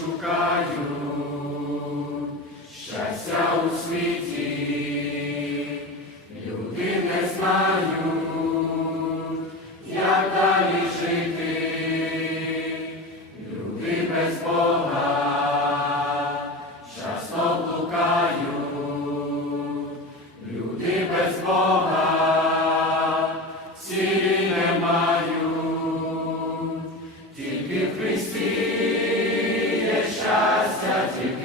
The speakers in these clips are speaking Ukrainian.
Buscai-o.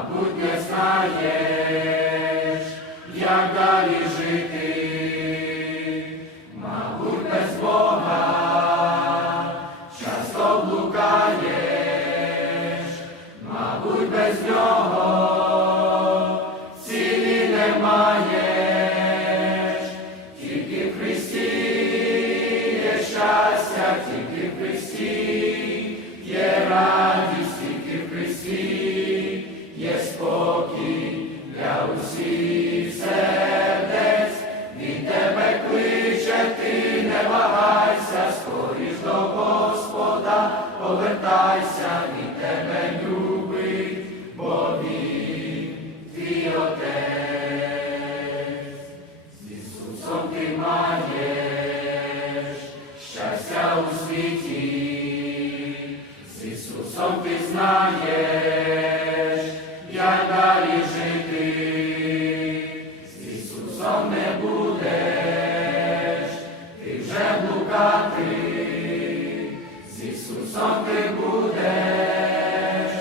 Мабуть, не знаєш, як далі жити, мабуть, без Бога, часто блукаєш, мабуть, без нього цілі немаєш, тільки в Христі є щастя, тільки в Христі повертайся, він тебе любить, бо він твій отець. З Ісусом ти маєш щастя у світі, з Ісусом ти знаєш, як далі жити, з Ісусом не будеш, ти вже блукати, будеш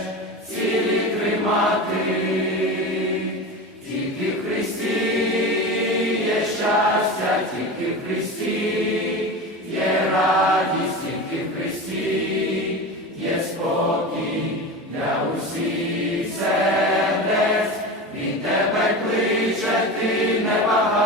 цілі тримати, тільки в Христі є щастя, тільки в Христі є радість, тільки в Христі є спокій для усіх сердець, він тебе кличе, ти не багато.